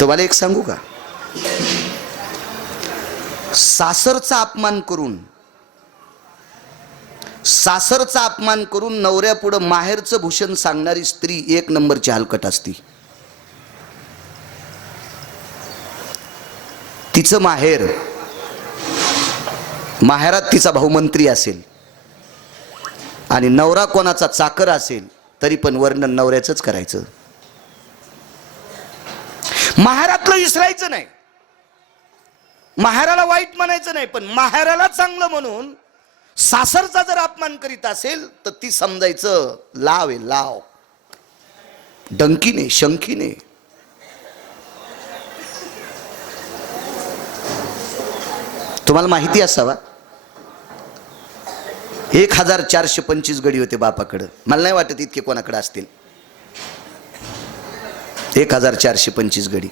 तुम्हाला एक सांगू का? सासरचा अपमान करून सासरचा अपमान करून नवऱ्यापुढं माहेरचं भूषण सांगणारी स्त्री एक नंबरची हलकट असती. तिचं माहेर माहेरात तिचा भाऊमंत्री असेल आणि नवरा कोणाचा चाकर असेल तरी पण वर्णन नवऱ्याचंच करायचं. माहेरातलं विसरायचं नाही. माहेराला वाईट म्हणायचं नाही पण माहेराला चांगलं म्हणून सासरचा जर अपमान करीत असेल तर ती समजायचं लाव आहे लाव. डंकीने शंखीने. तुम्हाला माहिती असावा? एक हजार चारशे पंचवीस गडी होते बापाकडं. मला नाही वाटत इतके कोणाकडे असतील. एक हजार चारशे पंचवीस गडी.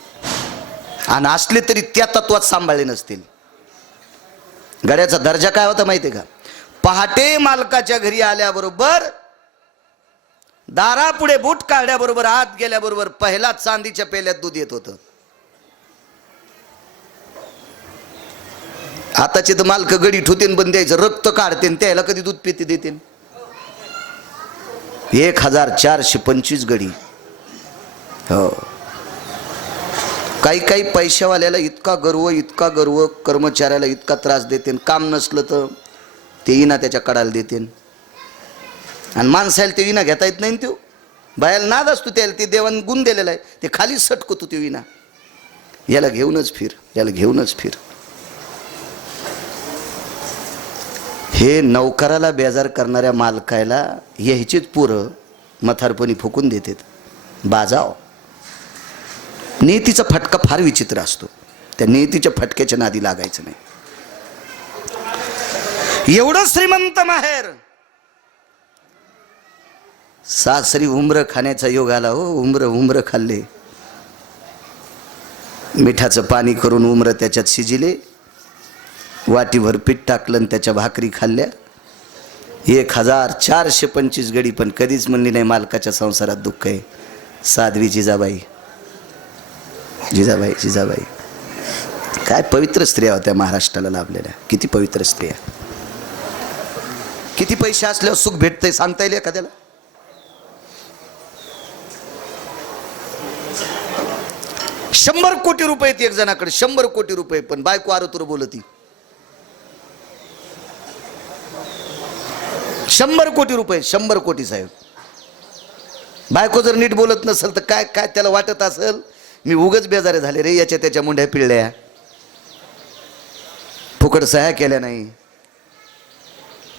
आणि असले तरी त्या तत्वात सांभाळले नसतील. गड्याचा दर्जा काय होता माहिती आहे का? पहाटे मालकाच्या घरी आल्याबरोबर दारापुढे बूट काढल्याबरोबर आत गेल्याबरोबर पहिला चांदीच्या पेल्यात दूध येत होतं. आताचे तर मालक गडी ठुतेन पण द्यायचं रक्त काढतेन त्याला कधी दूध पिते देतेन. एक हजार चारशे पंचवीस गडी. हो. काही काही पैशावाल्याला इतका गर्व इतका गर्व कर्मचाऱ्याला इतका त्रास देते काम नसलं तर ते इना त्याच्या कडाला देते आणि माणसाला ते विना घेता येत नाही ना त्यो. बायाला नाद असतो त्याला ते देवान गुण दिलेला आहे. ते खाली सटकतो ते विना याला घेऊनच फिर याला घेऊनच फिर. हे नौकराला बेजार करणाऱ्या मालकाला ह्याचीच पोरं मथारपणी फुकून देतात. बाजाव. नेतीचा फटका फार विचित्र असतो. त्या नेतीच्या फटक्याच्या नादी लागायचं नाही. एवढं श्रीमंत माहेर. सासरी उमर खाण्याचा योग आला हो उमर उमर खाल्ले. मिठाचं पाणी करून उमर त्याच्यात शिजिले. वाटीभर पीठ टाकलं आणि त्याच्या भाकरी खाल्ल्या. एक हजार चारशे पंचवीस गडी पण कधीच म्हणली नाही मालकाच्या संसारात दुःख आहे. साध्वी जिजाबाई जिजाबाई जिजाबाई. काय पवित्र स्त्रिया होत्या महाराष्ट्राला लाभलेल्या. किती पवित्र स्त्रिया. किती पैसे असल्यावर सुख भेटतंय सांगता येईल एखाद्याला? शंभर कोटी रुपये एक जणाकडे शंभर कोटी रुपये पण. बायको आरोतुर बोलती. शंभर कोटी रुपये शंभर कोटी साहेब. बायको जर नीट बोलत नसेल तर काय काय त्याला वाटत असेल? मी उगच बेजारे झाले रे याच्या त्याच्या मुंड्या पिळल्या. फुकट सह्या केल्या नाही.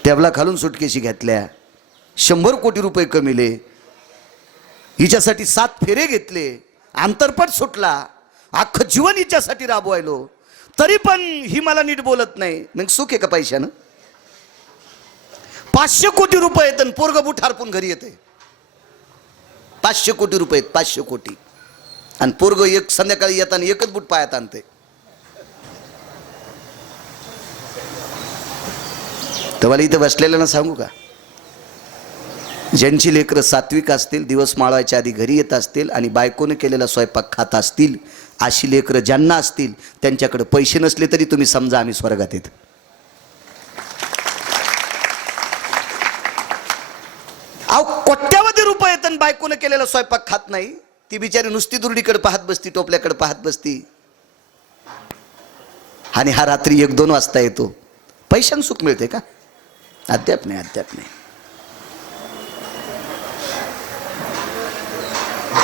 टॅबला खालून सुटकेशी घेतल्या. शंभर कोटी रुपये कमिले हिच्यासाठी सात फेरे घेतले. आंतरपट सुटला. अख्खं जीवन हिच्यासाठी राबवायलो. तरी पण ही मला नीट बोलत नाही. मग सुख आहे का पैशानं? पाचशे कोटी रुपये आहेत पोरग बुट हरपून घरी येते पाचशे कोटी रुपये आहेत पाचशे कोटी. आणि पोरग एक संध्याकाळी येताना एकच बुट पायात आणते तुम्हाला इथं बसलेल्यानं सांगू का? ज्यांची लेकरं सात्विक असतील दिवस माळवायच्या आधी घरी येत असतील आणि बायकोने केलेला स्वयंपाक खात असतील अशी लेकरं ज्यांना असतील त्यांच्याकडे पैसे नसले तरी तुम्ही समजा आम्ही स्वर्गात येत. अहो कोट्यावधी रुपये येतात आणि बायकोने केलेला स्वयंपाक खात नाही. ती बिचारी नुसती दुर्डीकडे पाहत बसती टोपल्याकडे पाहत बसती. आणि हा रात्री एक दोन वाजता येतो. पैशान सुख मिळते का? अद्याप नाही अद्याप नाही.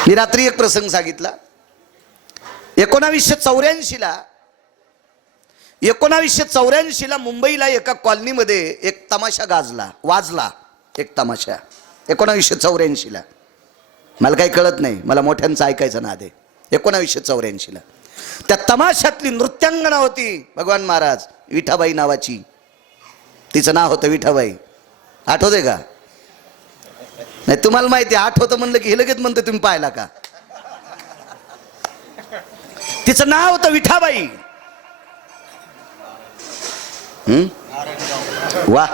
मी रात्री एक प्रसंग सांगितला. एकोणावीसशे चौऱ्याऐंशीला एकोणावीसशे चौऱ्याऐंशीला मुंबईला एका कॉलनीमध्ये एक तमाशा गाजला वाजला एक तमाशा एकोणावीसशे चौऱ्याऐंशीला. मला काही कळत नाही. मला मोठ्यांचं ऐकायचं ना आहे एकोणावीसशे चौऱ्याऐंशीला. त्या तमाशातली नृत्यांगना होती. भगवान महाराज विठाबाई नावाची. तिचं नाव होतं विठाबाई. आठवते का? नाही तुम्हाला माहिती आहे, आठवतं म्हणलं की हे लगेच म्हणतं तुम्ही पाहिला का? तिचं नाव होतं विठाबाई. वा.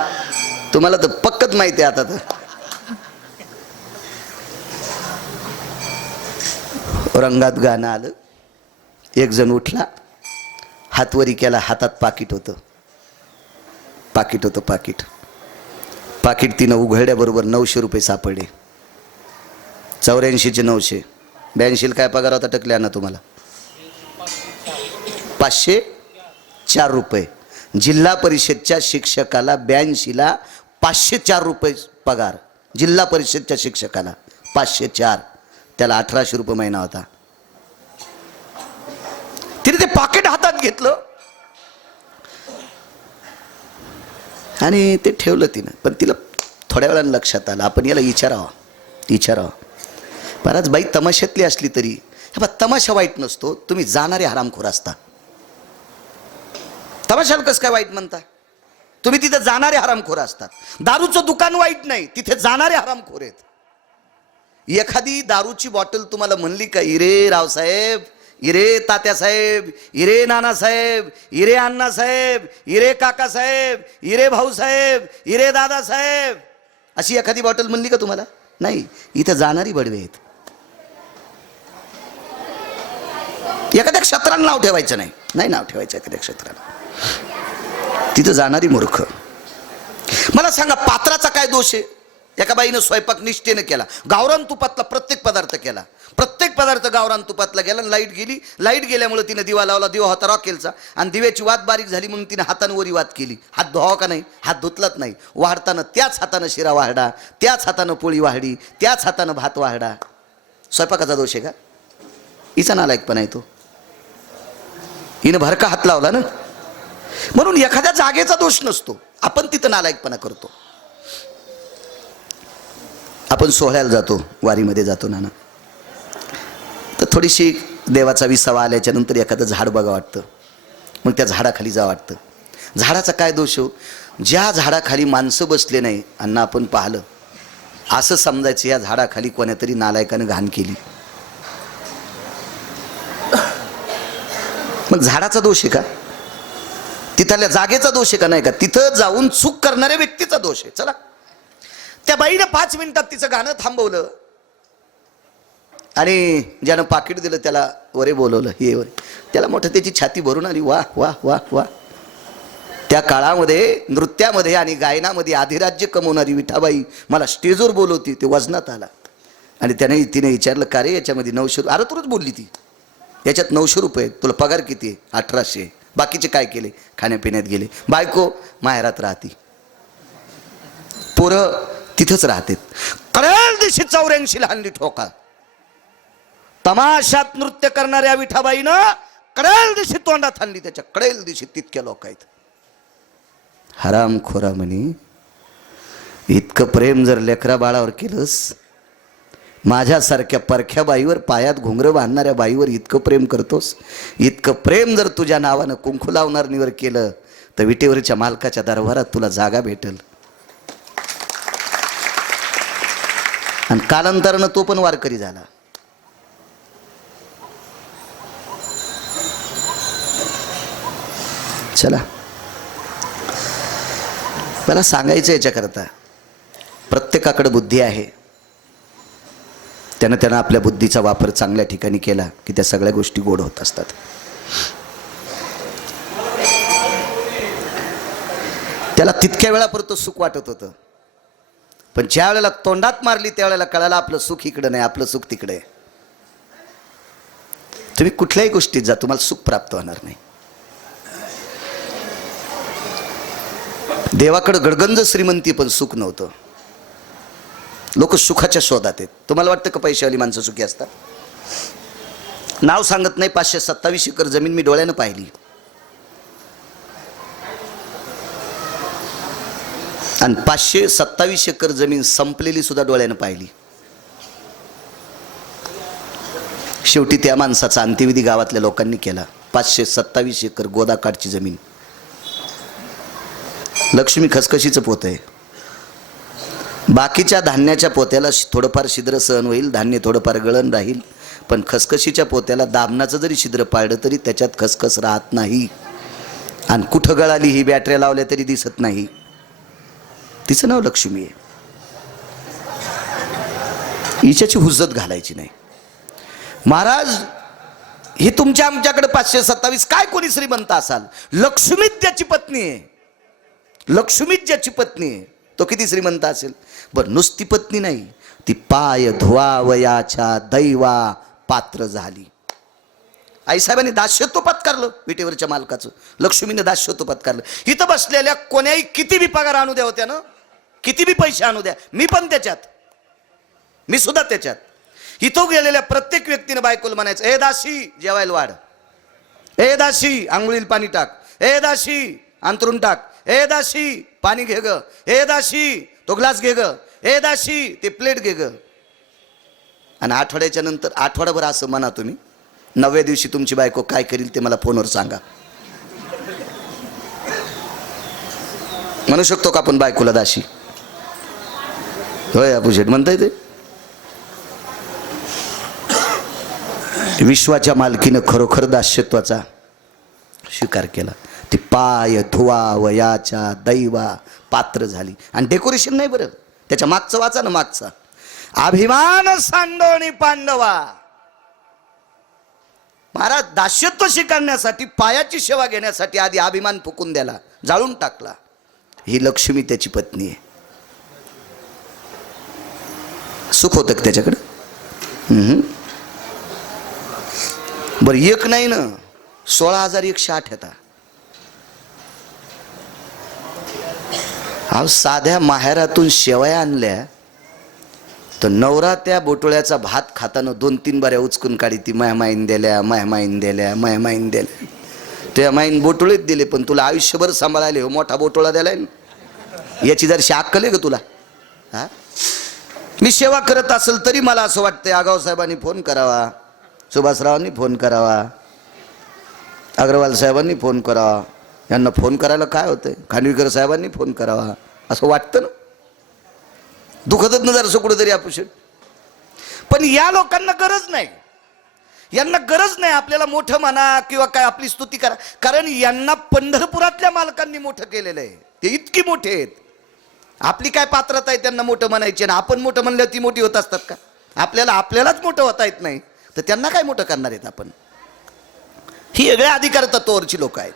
तुम्हाला तर पक्कच माहिती आहे आता तर. रंगात गाणं आलं. एकजण उठला. हातवरी केला हातात पाकिट होतं. पाकिट होतं पाकिट. पाकिट तिनं उघडल्याबरोबर नऊशे रुपये सापडले. चौऱ्याऐंशीचे नऊशे. ब्याऐंशीला काय पगार होता टकल्या ना तुम्हाला. पाचशे चार रुपये. जिल्हा परिषदच्या शिक्षकाला ब्याऐंशीला पाचशे चार रुपये पगार. जिल्हा परिषदच्या शिक्षकाला पाचशे चार. त्याला अठराशे रुपये महिना होता. तिने ते पाकिट हातात घेतलं. आणि ते ठेवलं तिनं. पण तिला थोड्या वेळानं लक्षात आलं. आपण याला विचारावं. विचारावं. बराच बाई तमाशातली असली तरी हे बा तमाशा वाईट नसतो. तुम्ही जाणारे हरामखोर असता. तमाशाला कसं काय वाईट म्हणता? तुम्ही तिथे जाणारे हरामखोर असतात. दारूचं दुकान वाईट नाही. तिथे जाणारे हरामखोर आहेत. एखादी दारूची बॉटल तुम्हाला म्हणली का इरे रावसाहेब इरे तात्यासाहेब इरे नानासाहेब इरे अण्णासाहेब इरे काकासाहेब इरे भाऊसाहेब इरे दादासाहेब अशी एखादी बॉटल म्हणली का तुम्हाला? नाही इथं जाणारी बडवे आहेत. एखाद्या क्षेत्राला नाव ठेवायचं नाही. नाही नाव ठेवायचं एखाद्या क्षेत्राला. तिथं जाणारी मूर्ख. मला सांगा पात्राचा काय दोष आहे? एका बाईनं स्वयंपाक निष्ठेनं केला. गावरान तुपातला प्रत्येक पदार्थ केला. प्रत्येक पदार्थ गावरान तुपातला गेला आणि लाइट गेली. लाइट गेल्यामुळे तिनं दिवा लावला दिवा होता रॉकेलचा. आणि दिव्याची वात बारीक झाली म्हणून तिनं हातानं वरी वात केली. हात धुवा का नाही? हात धुतलाच नाही. वाढताना त्याच हातानं शिरा वाहडा त्याच हातानं पोळी वाहडी त्याच हातानं भात वाहडा स्वयंपाकाचा दोष आहे का? हिचा नालायकपणा आहे तो. हिनं भरका हात लावला ना? म्हणून एखाद्या जागेचा दोष नसतो. आपण तिथं नालायकपणा करतो. आपण सोहळ्याला जातो वारीमध्ये जातो नाना. तर थोडीशी देवाचा विसावा आल्याच्यानंतर एखादं झाड बघा वाटतं. मग त्या झाडाखाली जा वाटतं. झाडाचा काय दोष हो? ज्या झाडाखाली माणसं बसले नाही अन्न आपण पाहिलं. असं समजायचं या झाडाखाली कोण्यातरी नालायकानं घाण केली. मग झाडाचा दोष आहे का? तिथल्या जागेचा दोष आहे का? नाही का? तिथं जाऊन चूक करणाऱ्या व्यक्तीचा दोष आहे. चला. त्या बाईनं पाच मिनिटात तिचं गाणं थांबवलं. आणि ज्यानं पाकिट दिलं त्याला वरे बोलवलं हे वरे. त्याला मोठं त्याची छाती भरून आली वा वा वा वा त्या काळामध्ये नृत्यामध्ये आणि गायनामध्ये अधिराज्य कमवणारी विठाबाई मला स्टेजवर बोलवती ते वजनात आला. आणि त्याने तिने विचारलं का रे याच्यामध्ये नऊशे रुपये अरे बोलली ती. याच्यात नऊशे रुपये तुला पगार किती आहे? अठराशे. बाकीचे काय केले? खाण्यापिण्यात गेले. बायको माहेरात राहती. पोरं तिथंच राहते कळेल दिवशी चौऱ्याऐंशी हल्ली ठोका. तमाशात नृत्य करणाऱ्या विठाबाईनं कळेल दिवशी तोंडात हल्ली त्याच्या कळेल दिवशी तितक्या लोक आहेत. हराम खोरा म्हणे इतकं प्रेम जर लेकरा बाळावर केलंस माझ्यासारख्या परख्या बाईवर पायात घुंगरं बांधणाऱ्या बाईवर इतकं प्रेम करतोस इतकं प्रेम जर तुझ्या नावानं कुंकू लावणारणीवर केलं तर विटेवरच्या मालकाच्या दरबारात तुला जागा भेटेल. आणि कालांतरानं तो पण वारकरी झाला. चला. मला सांगायचं याच्याकरता. प्रत्येकाकडे बुद्धी आहे. त्यानं त्यानं आपल्या बुद्धीचा वापर चांगल्या ठिकाणी केला की त्या सगळ्या गोष्टी गोड होत असतात. त्याला तितक्या वेळापर्यंत सुख वाटत होतं. पण ज्या वेळेला तोंडात मारली त्यावेळेला कळालं आपलं सुख इकडं नाही आपलं सुख तिकडे. तुम्ही कुठल्याही गोष्टीत जा तुम्हाला सुख प्राप्त होणार नाही. देवाकडं गडगंज श्रीमंती पण सुख नव्हतं. लोक सुखाच्या शोधात आहेत. तुम्हाला वाटतं का पैशावाली माणसं सुखी असतात? नाव सांगत नाही पाचशे सत्तावीस एकर जमीन मी डोळ्यानं पाहिली. आणि पाचशे सत्तावीस एकर जमीन संपलेली सुद्धा डोळ्यानं पाहिली. शेवटी त्या माणसाचा अंत्यविधी गावातल्या लोकांनी केला. पाचशे सत्तावीस एकर गोदाकाठची जमीन. लक्ष्मी खसखशीचं पोत आहे. बाकीच्या धान्याच्या पोत्याला थोडंफार छिद्र सहन होईल धान्य थोडंफार गळण राहील पण खसखशीच्या पोत्याला दाबणाचं जरी छिद्र पाळलं तरी त्याच्यात खसखस राहत नाही. आणि कुठं गळाली ही बॅटऱ्या लावल्या तरी दिसत नाही. तिचं नाव लक्ष्मी आहे. हिच्याची हुज्जत घालायची नाही. महाराज ही तुमच्या आमच्याकडे पाचशे सत्तावीस काय कोणी श्रीमंत असाल? लक्ष्मीत ज्याची पत्नी आहे. लक्ष्मीत ज्याची पत्नी आहे तो किती श्रीमंत असेल? बरं नुसती पत्नी नाही ती पाय धुवावयाच्या दैवा पात्र झाली. आईसाहेबांनी दास्यत्व पत्कारलं विटेवरच्या मालकाचं. लक्ष्मीने दास्यत्व पत्कारलं. इथं बसलेल्या कोण्याही किती बी पगार आणू द्या होत्या ना किती बी पैसे आणू द्या मी पण त्याच्यात. मी सुद्धा त्याच्यात. इथं गेलेल्या प्रत्येक व्यक्तीने बायकोला म्हणायचं ए दाशी जेवायला वाढ. ए दाशी आंघोळीला पाणी टाक. ए दाशी अंतरून टाक. ए दाशी पाणी घे ग. ए दाशी तो ग्लास घे ग. ए दाशी ते प्लेट घे ग. आणि आठवड्याच्या नंतर आठवडाभर असं म्हणा तुम्ही नवव्या दिवशी तुमची बायको काय करील ते मला फोनवर सांगा. म्हणू शकतो का आपण बायकोला दाशी होय अभुजेट म्हणताय ते. विश्वाच्या मालकीनं खरोखर दास्यत्वाचा स्वीकार केला. ती पाय धुवा वयाच्या दैवा पात्र झाली. आणि डेकोरेशन नाही बरं. त्याच्या मागचं वाचा ना मागचा. अभिमान सांडोणी पांडवा. महाराज दास्यत्व स्वीकारण्यासाठी पायाची सेवा घेण्यासाठी आधी अभिमान फुकून द्याला जाळून टाकला. ही लक्ष्मी त्याची पत्नी आहे. सुख होतं का त्याच्याकडं? बरं एक नाही ना सोळा हजार एकशे आठ येतात अहो साध्या माहेरातून शेवया आणल्या तर नवरा त्या बोटोळ्याचा भात खाताना दोन तीन बाऱ्या उचकून काढी ती मेहमाईन दिल्या मेहमाईन दिल्या मेहमाईन दिल्या. त्या माईन बोटोळीत दिले पण तुला आयुष्यभर सांभाळायला हो मोठा बोटोळा दिलाय ना. याची जरशी अक्कल आहे का तुला? हा? मी सेवा करत असेल तरी मला असं वाटतंय आगाव साहेबांनी फोन करावा. सुभाषरावांनी फोन करावा. अग्रवाल साहेबांनी फोन करावा. यांना फोन करायला काय होतंय? खांडवीकर साहेबांनी फोन करावा. असं वाटतं ना? दुखतच ना जरा कुठेतरी अपुशेट पण या लोकांना गरज नाही. यांना गरज नाही आपल्याला मोठं म्हणा किंवा काय आपली स्तुती करा. कारण यांना पंढरपुरातल्या मालकांनी मोठं केलेलं आहे. ते इतकी मोठे आहेत. आपली काय पात्रता आहे त्यांना मोठं म्हणायची ना आपण मोठं म्हणल्यावर ती मोठी होत असतात का? आपल्याला आपल्यालाच मोठं होता येत नाही. तर त्यांना काय मोठं करणार आहेत आपण? ही वेगळ्या अधिकार तत्वावरची लोक आहेत.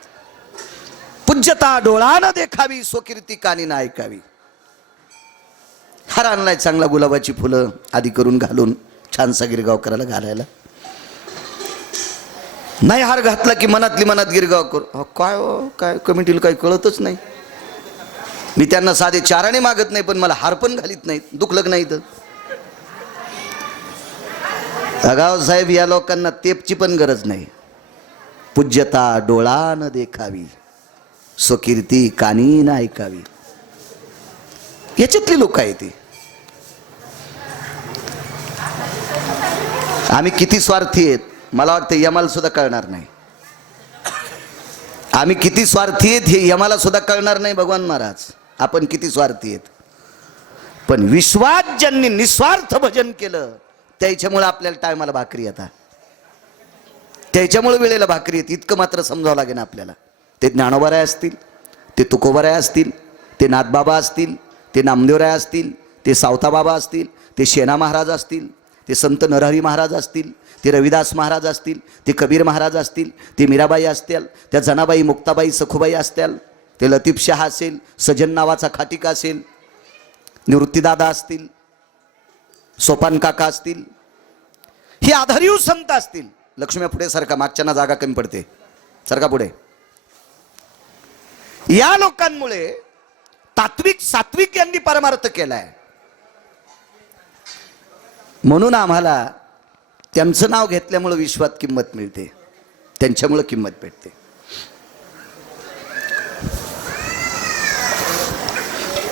पूज्यता डोळानं देखावी स्वकीर्ती कानी ना ऐकावी. हार आणलाय चांगला गुलाबाची फुलं आधी करून घालून छानसा गिरगाव करायला घालायला. नाही हार घातला की मनातली मनात गिरगाव करू. अहो, काय हो? काय कमिटीला काही कळतच नाही. मी त्यांना साधे चाराने मागत नाही पण मला हार पण घालीत नाहीत. दुखलक नाही तर अगाव साहेब या लोकांना तेपची पण गरज नाही. पूज्यता डोळानं देखावी. स्वकीर्ती कानी न ऐकावी. याच्यातली लोक आहे ती. आम्ही किती स्वार्थी आहेत मला वाटतं यमाला सुद्धा कळणार नाही. आम्ही किती स्वार्थी आहेत हे यमाला सुद्धा कळणार नाही भगवान महाराज. आपण किती स्वार्थी आहेत. पण विश्वात ज्यांनी निस्वार्थ भजन केलं त्याच्यामुळे आपल्याला टायमाला भाकरी आता त्याच्यामुळे वेळेला भाकरी येते इतकं मात्र समजावं लागेल आपल्याला. ते ज्ञानोबराय असतील ते तुकोबराय असतील ते नाथबाबा असतील ते नामदेवराय असतील ते सावताबाबा असतील ते शेना महाराज असतील ते संत नरहरी महाराज असतील ते रविदास महाराज असतील ते कबीर महाराज असतील ते मीराबाई असतील त्या जनाबाई मुक्ताबाई सखुबाई असतील ते लतीफ शहा असेल सजन नावाचा खाटिका असेल निवृत्तीदादा असतील सोपान काका असतील ही आधारीव संत असतील. लक्ष्म्या पुढे सारखा मागच्यांना जागा कमी पडते. सारखा पुढे. या लोकांमुळे तात्विक सात्विक यांनी परमार्थ केलाय. म्हणून आम्हाला त्यांचं नाव घेतल्यामुळं विश्वात किंमत मिळते. त्यांच्यामुळं किंमत भेटते.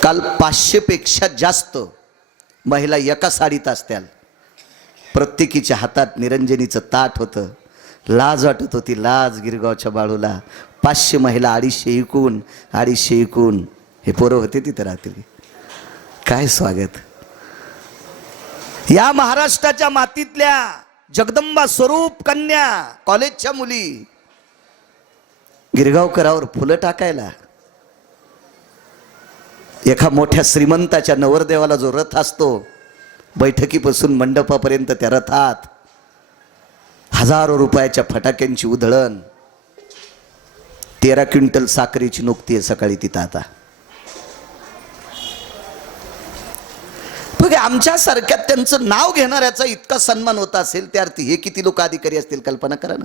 काल पाचशेपेक्षा जास्त महिला एका साडीत असत्याल. प्रत्येकीच्या हातात निरंजनीचं ताट होतं. लाज वाटत होती लाज गिरगावच्या बाळूला. पाचशे महिला अडीचशे इकून अडीचशे इकून. हे पोरं होते तिथं रात्री. काय स्वागत? या महाराष्ट्राच्या मातीतल्या जगदंबा स्वरूप कन्या कॉलेजच्या मुली. गिरगावकरावर फुलं टाकायला. एका मोठ्या श्रीमंताच्या नवरदेवाला जो रथ असतो बैठकीपासून मंडपापर्यंत त्या रथात हजारो रुपयाच्या फटाक्यांची उधळण तेरा क्विंटल साखरेची नुकती आहे सकाळी तिथं आता. बघ आमच्यासारख्या त्यांचं नाव घेणाऱ्याचा इतका सन्मान होत असेल त्या अर्थी हे किती लोक अधिकारी असतील कल्पना करा ना.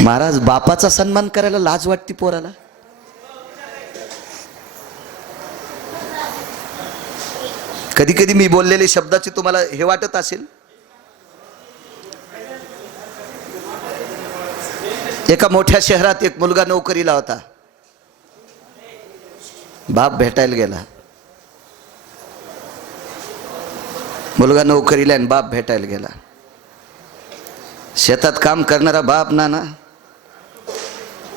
महाराज बापाचा सन्मान करायला लाज वाटते पोराला? कधी कधी मी बोललेले शब्दाचे तुम्हाला हे वाटत असेल? एका मोठ्या शहरात एक मुलगा नोकरीला होता. बाप भेटायला गेला. मुलगा नोकरीला आणि बाप भेटायला गेला. शेतात काम करणारा बाप ना ना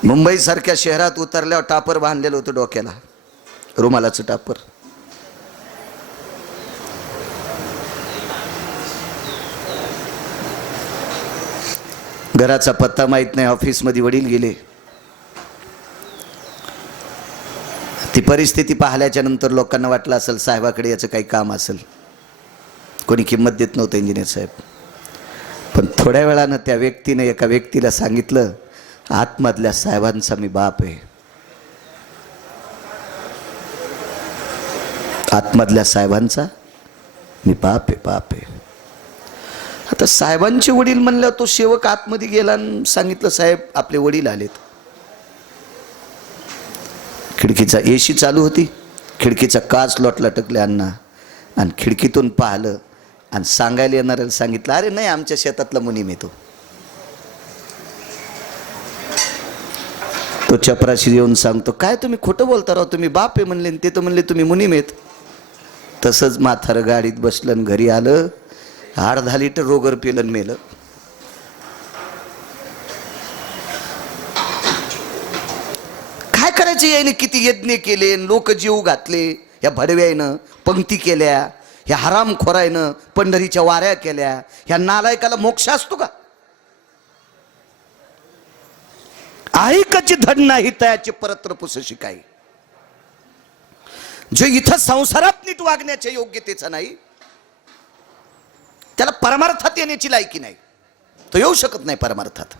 मुंबईसारख्या शहरात उतरल्यावर टापर बांधलेलं होतं डोक्याला. रुमालाचं टापर. घराचा पत्ता माहीत नाही ऑफिसमध्ये वडील गेले. ती परिस्थिती पाहिल्याच्या नंतर लोकांना वाटलं असेल साहेबाकडे याचं काही काम असेल. कोणी किंमत देत नव्हतं इंजिनियर साहेब. पण थोड्या वेळानं त्या व्यक्तीने एका व्यक्तीला सांगितलं आतमधल्या साहेबांचा मी बाप आहे. आतमधल्या साहेबांचा मी बाप आहे बाप आहे. आता साहेबांचे वडील म्हणल्यावर तो सेवक आतमध्ये गेला आणि सांगितलं साहेब आपले वडील आलेत. खिडकीचा एशी चालू होती. खिडकीचा काच लोटला टकले अण्णा. आणि खिडकीतून पाहिलं आणि सांगायला येणाऱ्याला सांगितलं अरे नाही आमच्या शेतातला मुनी मी तो. तो चपराशी येऊन सांगतो काय तुम्ही खोटं बोलता राव? तुम्ही बाप आहे म्हणले आणि ते तर म्हणले तुम्ही मुनीम आहेत. तसंच माथार गाडीत बसलं आणि घरी आलं. अर्धा लिटर रोगर पिलं मेलं. काय करायचे याने किती यज्ञ केले लोक जीव घातले. या भडव्यानं पंक्ती केल्या. ह्या हरामखोरायनं पंढरीच्या वाऱ्या केल्या. ह्या नालायकाला मोक्ष असतो का? ऐकाची धड नाही तयाची परत्र पुस शिकाई. जे इथं संसारात नीट वागण्याच्या योग्यतेचा नाही त्याला परमार्थात येण्याची लायकी नाही. तो येऊ शकत नाही परमार्थात.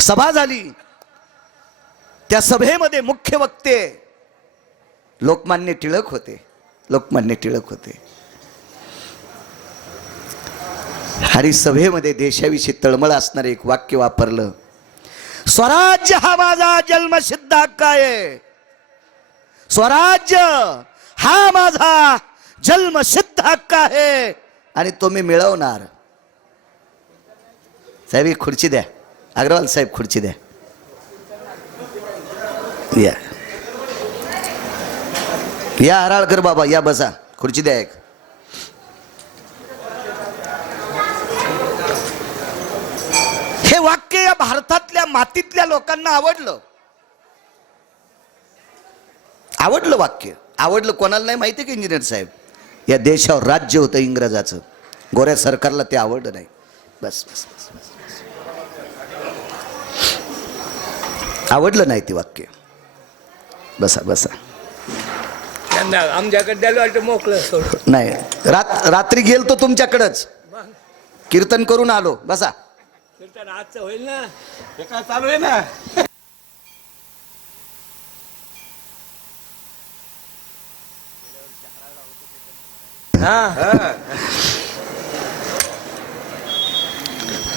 सभा झाली. त्या सभेमध्ये मुख्य वक्ते लोकमान्य टिळक होते. लोकमान्य टिळक होते. हरिसभेमध्ये देशाविषयी तळमळ असणारे एक वाक्य वापरलं. स्वराज्य हा माझा जन्मसिद्ध हक्क आहे. स्वराज्य हा माझा जन्मसिद्ध हक्क आहे. आणि तो मी मिळवणार. साहेब एक खुर्ची द्या. अग्रवाल साहेब खुर्ची द्या. या. या हराळकर बाबा या बसा. खुर्ची द्या एक. हे वाक्य या भारतातल्या मातीतल्या लोकांना आवडलं. आवडलं वाक्य. आवडलं कोणाला नाही माहिती का इंजिनियर साहेब? या देशावर राज्य होतं इंग्रजाचं. गोऱ्या सरकारला ते आवडलं नाही. बस बस बस बस आवडलं नाही ते वाक्य. बसा बसा. आमच्याकडे मोकळं नाही रात रात्री गेल तो तुमच्याकडंच. कीर्तन करून आलो. बसा. कीर्तन आजचं होईल ना? हे काय चालू आहे ना? हा.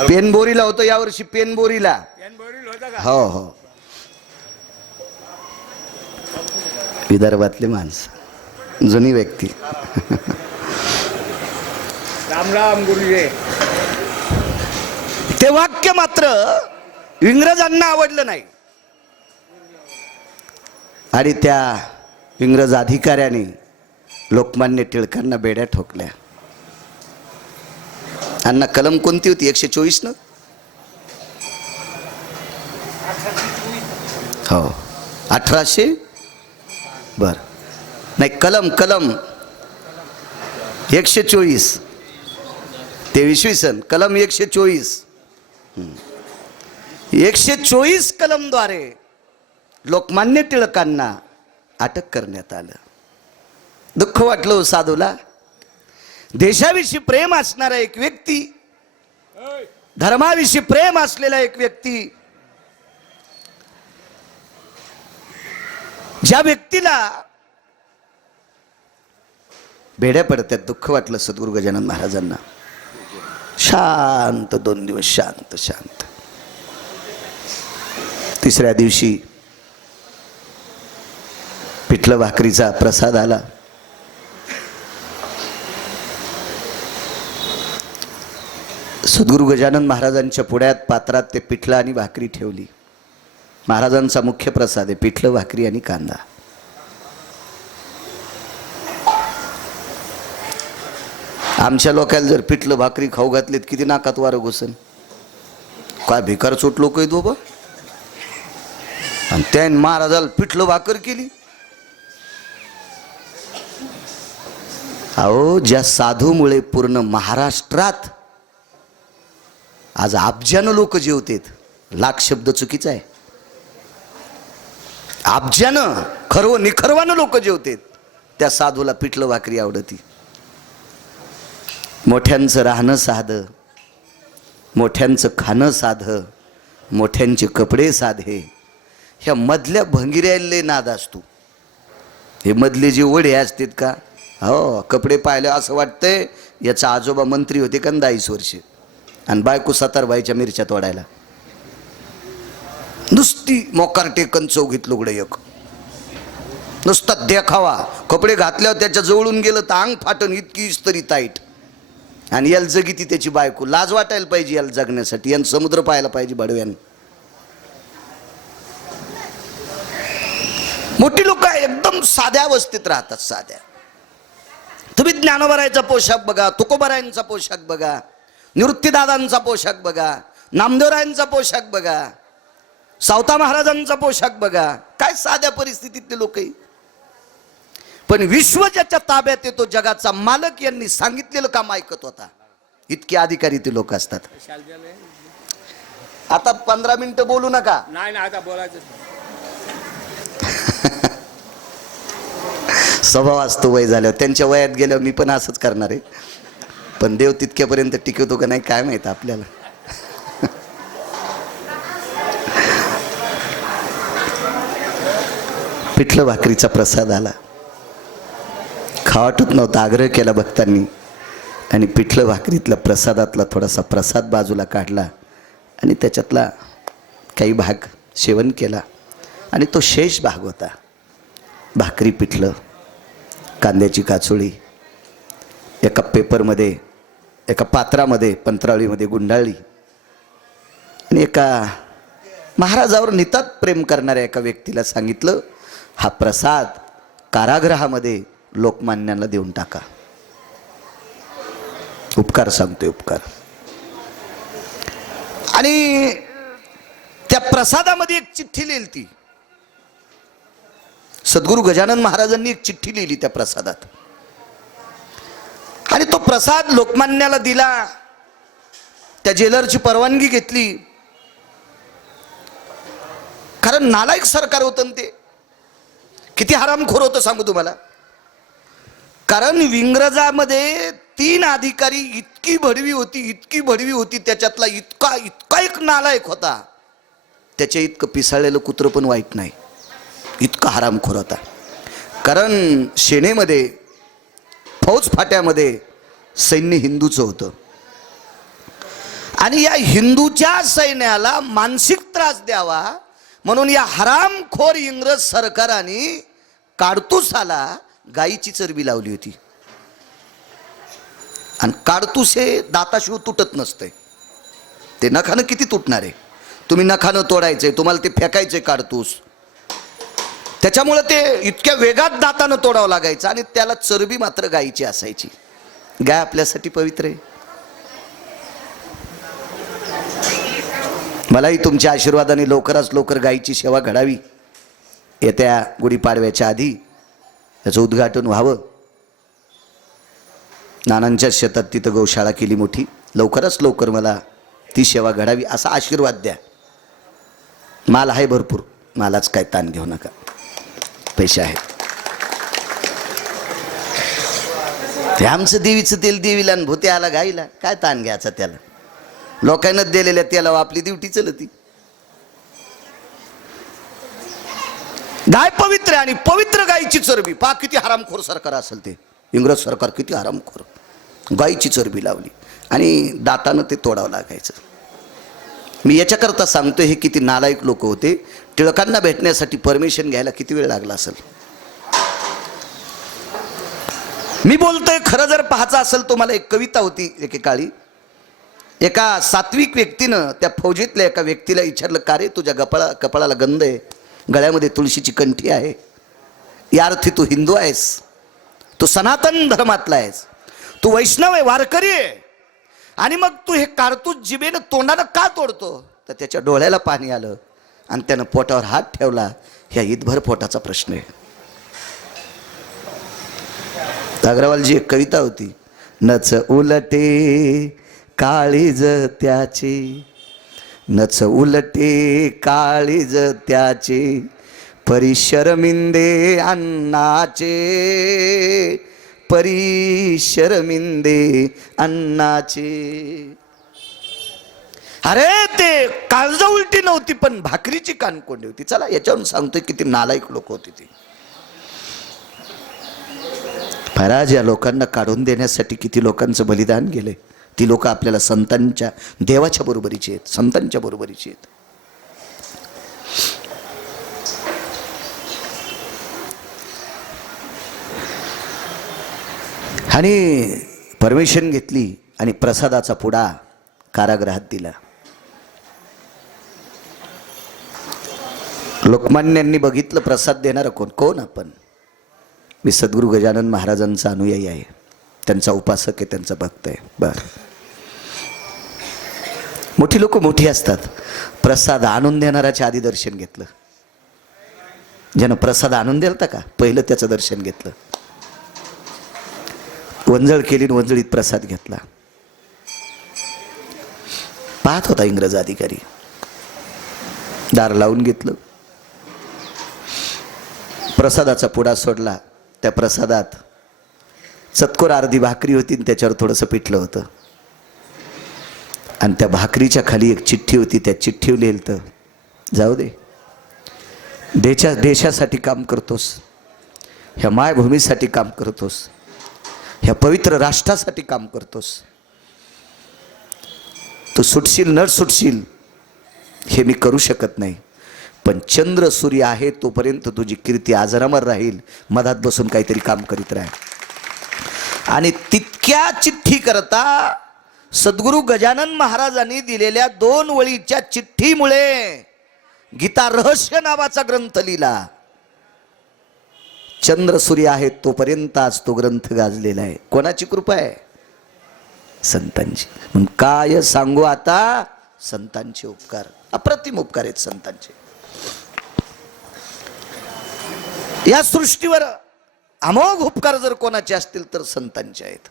पेनबोरीला होतो यावर्षी पेनबोरीला हो हो. विदर्भातली माणसं. जुनी व्यक्ती. राम राम गुरुजी. ते वाक्य मात्र इंग्रजांना आवडलं नाही. आणि त्या इंग्रज अधिकाऱ्याने लोकमान्य टिळकांना बेड्या ठोकल्या. अण्णा कलम कोणती होती? एकशे चोवीस न? हो. अठराशे? बर. नाही कलम कलम. एकशे चोवीस. तेवीसवी सन. कलम एकशे चोवीस. एकशे चोवीस कलमद्वारे लोकमान्य टिळकांना अटक करण्यात आलं. दुःख वाटलं हो साधूला. देशाविषयी प्रेम असणारा एक व्यक्ती धर्माविषयी प्रेम असलेला एक व्यक्ती ज्या व्यक्तीला भेड्या पडत्यात दुःख वाटलं सद्गुरु गजानन महाराजांना. शांत दोन दिवस शांत शांत. तिसऱ्या दिवशी पिठलं भाकरीचा प्रसाद आला. सद्गुरु गजानन महाराजांच्या पुढ्यात पात्रात ते पिठलं आणि भाकरी ठेवली. महाराजांचा मुख्य प्रसाद आहे पिठलं भाकरी आणि कांदा. आमच्या लोकांना जर पिठलं भाकरी खाऊ घातलीत किती नाकात वारं घुसन? काय भिकार चोट लोक आहेत बाबा आणि त्याने महाराजाला पिठलं भाकर केली. अहो ज्या साधूमुळे पूर्ण महाराष्ट्रात आज अब्जानं लोक जेवतेत लाख शब्द चुकीचा आहे. अब्जानं खरव निखरवानं लोक जेवतेत त्या साधूला पिठलं भाकरी आवडती. मोठ्यांचं राहणं साधं मोठ्यांचं खाणं साधं मोठ्यांचे कपडे साधे. ह्या मधल्या भंगिऱ्याले नाद असतो. हे मधले जे वडे असतात का? हो कपडे पाहिले असं वाटतंय याचा आजोबा मंत्री होते का दाईस वर्ष. आणि बायको सतारबाईच्या मिरच्या तोडायला. नुसती मोकार टेकन चौघीत लुगडं एक. नुसता देखावा. कपडे घातल्यावर त्याच्या जवळून गेलं तर अंग फाटन इतकी इस्तरी ताईट आणि याला जगी ती त्याची बायको. लाज वाटायला पाहिजे याला जगण्यासाठी. यानं समुद्र पाहायला पाहिजे बडव्यानं. मोठी लोक एकदम साध्या अवस्थेत राहतात साध्या. तुम्ही ज्ञानोबरायचा पोशाख बघा तुकोबरायांचा पोशाख बघा निवृत्तीदादांचा पोशाख बघा नामदेवरायांचा पोशाख बघा सावता महाराजांचा पोशाख बघा. काय साध्या परिस्थितीतले लोक पण विश्व ज्याच्या ताब्यात येतो जगाचा मालक यांनी सांगितलेलं काम ऐकत होता. इतके अधिकारी ते लोक असतात? आता पंधरा मिनिटं बोलू नका. नाही आता बोलायचं स्वभाव असतो वय झाल्यावर. त्यांच्या वयात गेल्यावर मी पण असंच करणार आहे. पण देव तितक्यापर्यंत टिकवतो का नाही काय माहीत आपल्याला. पिठलं भाकरीचा प्रसाद आला. खावाटत नव्हता आग्रह केला भक्तांनी. आणि पिठलं भाकरीतला प्रसादातला थोडासा प्रसाद बाजूला काढला आणि त्याच्यातला काही भाग सेवन केला. आणि तो शेष भाग होता. भाकरी पिठलं कांद्याची काचोळी एका पेपरमध्ये एका पात्रामध्ये पंत्राळीमध्ये गुंडाळली. आणि एका महाराजावर नितात प्रेम करणाऱ्या एका व्यक्तीला सांगितलं हा प्रसाद कारागृहामध्ये लोकमान्यांना देऊन टाका. उपकार सांगतोय उपकार. आणि त्या प्रसादामध्ये एक चिठ्ठी लिहिली ती सद्गुरू गजानन महाराजांनी एक चिठ्ठी लिहिली त्या प्रसादात. आणि तो प्रसाद लोकमान्याला दिला. त्या जेलरची परवानगी घेतली. कारण नालायक सरकार होतं ते. किती हरामखोर होतं सांगू तुम्हाला. कारण इंग्रजामध्ये तीन अधिकारी इतकी भडवी होती इतकी भडवी होती त्याच्यातला इतका इतका एक नालायक होता. त्याच्या इतकं पिसाळलेलं कुत्रं पण वाईट नाही. इतका हरामखोर होता. कारण सेनेमध्ये फौज फाट्यामध्ये सैन्य हिंदूचं होतं. आणि या हिंदूच्या सैन्याला मानसिक त्रास द्यावा म्हणून या हरामखोर इंग्रज सरकाराने आला गायीची चरबी लावली होती. आणि काडतूस हे दाताशिव तुटत नसते ते नखानं किती तुटणार? आहे तुम्ही नखानं तोडायचंय तुम्हाला ते फेकायचंय काडतूस. त्याच्यामुळं ते इतक्या वेगात दातानं तोडावं लागायचं आणि त्याला चरबी मात्र गायीची असायची. गाय आपल्यासाठी पवित्र आहे. मलाही तुमच्या आशीर्वादाने लवकरात लवकर गायीची सेवा घडावी. येत्या गुढीपाडव्याच्या आधी याचं उद्घाटन व्हावं. नानांच्या शेतात तिथं गौशाळा केली मोठी. लवकरच लवकर मला ती सेवा घडावी असा आशीर्वाद द्या. माल आहे भरपूर. मालाच काय ताण घेऊ नका. पैसे आहेत. ते आमचं देवीचं तेल देवीला आणि भूते आला गाईला काय ताण घ्यायचा त्याला? लोकांनाच दिलेल्या तेलावर आपली ड्युटी चलती. गाय पवित्र आणि पवित्र गायीची चरबी. पा किती हरामखोर सरकार असेल ते. इंग्रज सरकार किती हरामखोर. गायीची चरबी लावली. आणि दातानं ते तोडावं लागायचं. मी याच्याकरता सांगतो हे किती नालायक लोक होते. टिळकांना भेटण्यासाठी परमिशन घ्यायला किती वेळ लागला असेल? मी बोलतोय खरं जर पाहायचं असेल तो मला एक कविता होती एकेकाळी एका सात्विक व्यक्तीनं त्या फौजीतल्या एका व्यक्तीला विचारलं का रे तुझ्या गपाळा कपाळाला गंध आहे? गळ्यामध्ये तुळशीची कंठी आहे. या अर्थी तू हिंदू आहेस. तू सनातन धर्मातला आहेस. तू वैष्णव आहे वारकरी आहे. आणि मग तू हे कारतूस जिबेनं तोंडानं का तोडतो? तर त्याच्या डोळ्याला पाणी आलं आणि त्यानं पोटावर हात ठेवला. ह्या ईदभर पोटाचा प्रश्न आहे. अग्रवालजी एक कविता होती. नच उलटे काळीज त्याची नच उलटे काळीज त्याचे परिशरमिंदे अन्नाचे परिशरमिंदे अन्नाचे. अरे ते काळजा उलटी नव्हती पण भाकरीची कानकोंडी होती. चला याच्यावरून सांगतोय किती नालायक लोक होती ती. महाराज या लोकांना काढून देण्यासाठी किती लोकांचं बलिदान गेले ती लोक आपल्याला संतांच्या देवाच्या बरोबरीची आहेत संतांच्या बरोबरीची आहेत. आणि परमिशन घेतली आणि प्रसादाचा पुडा कारागृहात दिला. लोकमान्यांनी बघितलं प्रसाद देणारं कोण? कोण आपण? मी सद्गुरू गजानन महाराजांचा अनुयायी आहे. त्यांचा उपासक आहे त्यांचा भक्त आहे. बर. मोठी लोक मोठी असतात. प्रसाद आणून देणाऱ्याच्या आधी दर्शन घेतलं. ज्यानं प्रसाद आणून दिलता का पहिलं त्याचं दर्शन घेतलं. वंजळ केली वंजळीत प्रसाद घेतला. पाहत होता इंग्रज अधिकारी. दार लावून घेतलं. प्रसादाचा पुडा सोडला. त्या प्रसादात चतकोर अर्धी भाकरी होती आणि त्याच्यावर थोडंसं पिठलं होतं. आणि त्या भाकरीच्या खाली एक चिठ्ठी होती त्या चिठ्ठी लिहिलं तर जाऊ दे. देशा देशासाठी काम करतोस. ह्या मायभूमीसाठी काम करतोस. ह्या पवित्र राष्ट्रासाठी काम करतोस. तू सुटशील न सुटशील हे मी करू शकत नाही. पण चंद्र सूर्य आहे तोपर्यंत तुझी कीर्ती आजरामर राहील. मधात बसून काहीतरी काम करीत राहील आणि तितक्या चिठ्ठी करता सद्गुरू गजानन महाराजांनी दिलेल्या दोन वळीच्या चिठ्ठीमुळे गीता रहस्य नावाचा ग्रंथ लिहिला. चंद्र सूर्य आहे तोपर्यंत आज तो ग्रंथ गाजलेला आहे. कोणाची कृपा आहे? संतांची. म्हणून काय सांगू आता? संतांचे उपकार. अप्रतिम उपकार आहेत संतांचे. या सृष्टीवर अमोघ उपकार जर कोणाचे असतील तर संतांचे आहेत.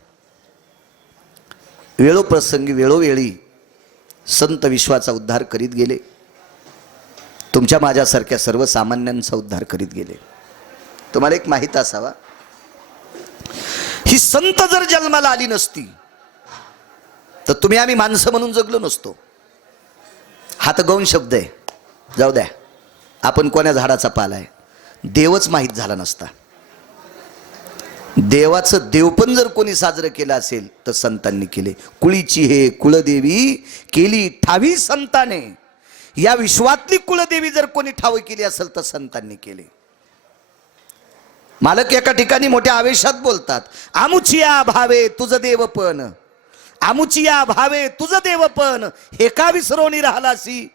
वेळोप्रसंगी वेळोवेळी संत विश्वाचा उद्धार करीत गेले. तुमच्या माझ्यासारख्या सर्वसामान्यांचा उद्धार करीत गेले. तुम्हाला एक माहीत असावा? ही संत जर जन्माला आली नसती तर तुम्ही आम्ही माणसं म्हणून जगलो नसतो. हा तर गौण शब्द आहे. जाऊ द्या. आपण कोण्या झाडाचा पाला आहे? देवच माहीत झाला नसता. देवाचं देवपण जर कोणी साजरं केलं असेल तर संतांनी केले. कुळीची हे कुळदेवी केली ठावी संताने. या विश्वातली कुळदेवी जर कोणी ठाव केली असेल तर संतांनी केले. मालक एका ठिकाणी मोठ्या आवेशात बोलतात आमुचिया भावे तुझं देवपण आमुचिया भावे तुझं देवपण हे का विसरवणी राहिलासी?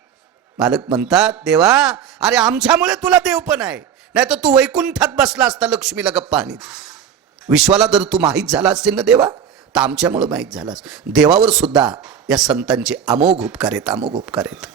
मालक म्हणतात देवा अरे आमच्यामुळे तुला देवपण आहे. नाही तर तू वैकुंठात बसला असता लक्ष्मीला गप्पा आणि विश्वाला जर तू माहीत झाला असतील ना देवा तर आमच्यामुळं माहीत झालास. देवावर सुद्धा या संतांचे अमोघ उपकार आहेत अमोघ उपकार आहेत.